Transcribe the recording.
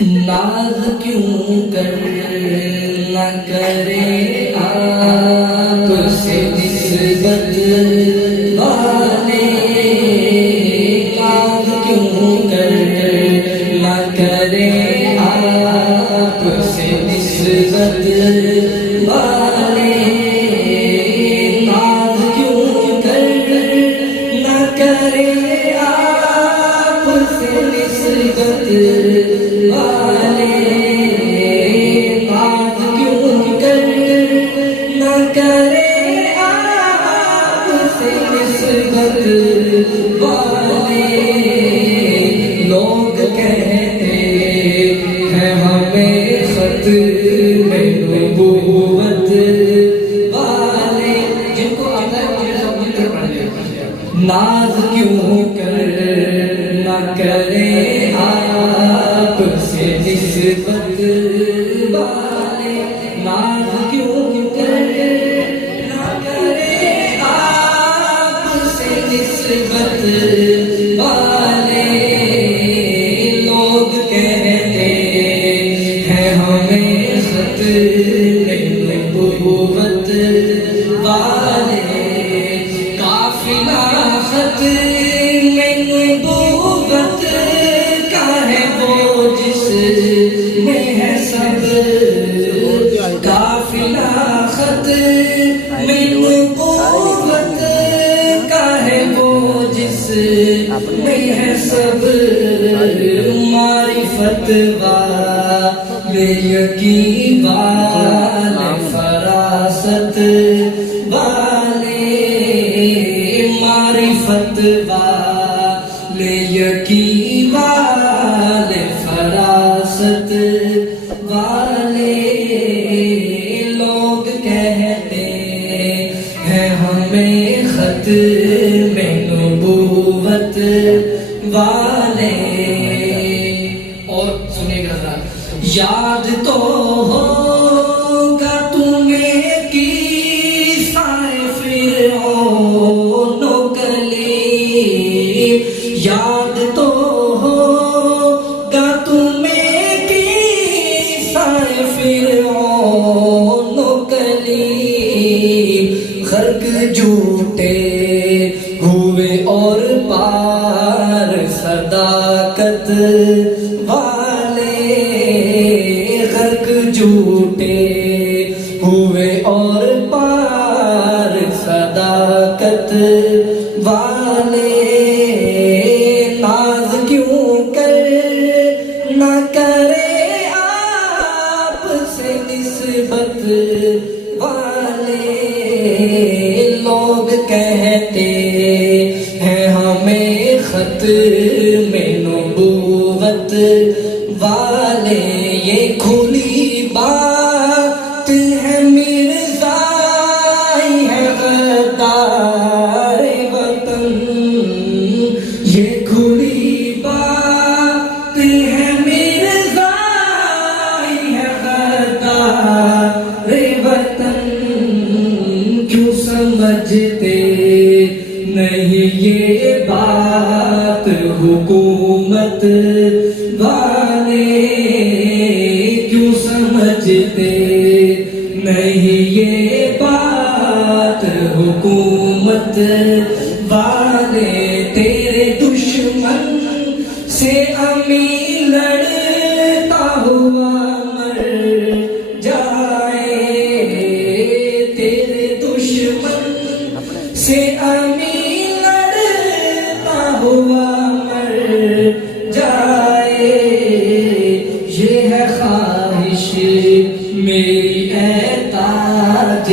ناز کیوں کر نہ کرے آپ سے نسبت والے، ناز کیوں کر نہ کرے آپ سے نسبت والے، ناز کیوں کر نہ کرے آپ سے نسبت والے، ناز کیوں کر نہ کرے آپ سے نسبت والے، لوگ کہتے ہیں ہمیں ختم نبوت والے، جن کو آتا ہے وہ میرے ساتھ مل کر پڑھ لیں، ناز کیوں کر نہ کرے آپ سے نسبت والے، ناز کیوں کر نہ کرے آپ سے نسبت والے، لوگ کہتے ہیں ہمیں ختم نبوت والے، قافلہ ختم نبوت کا ہے وہ جس میں ہے سب، قافلہ ختم نبوت کا ہے وہ جس میں ہے سب، معرفت والے یقین والے فراست والے، معرفت والے یقین والے فراست والے، لوگ کہتے ہیں ہمیں ختم نبوت والے، اور سنیے گا ذرا، یاد تو ہوگا تمہیں قصہ فرعون و کلیم، یاد تو ہوگا تمہیں قصہ فرعون و کلیم، غرق جھوٹے ہوئے اور پار صداقت والے، غرق جھوٹے ہوئے اور پار صداقت والے، ناز کیوں کر نہ کرے آپ سے نسبت والے، لوگ کہتے ہیں ہمیں ختم نبوت والے، یہ کھلی بات ہے مرزا ہے غدار وطن، یہ کھلی بات ہے مرزا ہے غدار وطن، کیوں سمجھتے نہیں یہ بات حکومت والے، کیوں سمجھتے نہیں یہ بات حکومت والے، تیرے دشمن سے امین لڑتا ہوا مر جائے، تیرے دشمن سے امین لڑتا ہوا مر جائے، یہ ہے خواہش میری اے تاج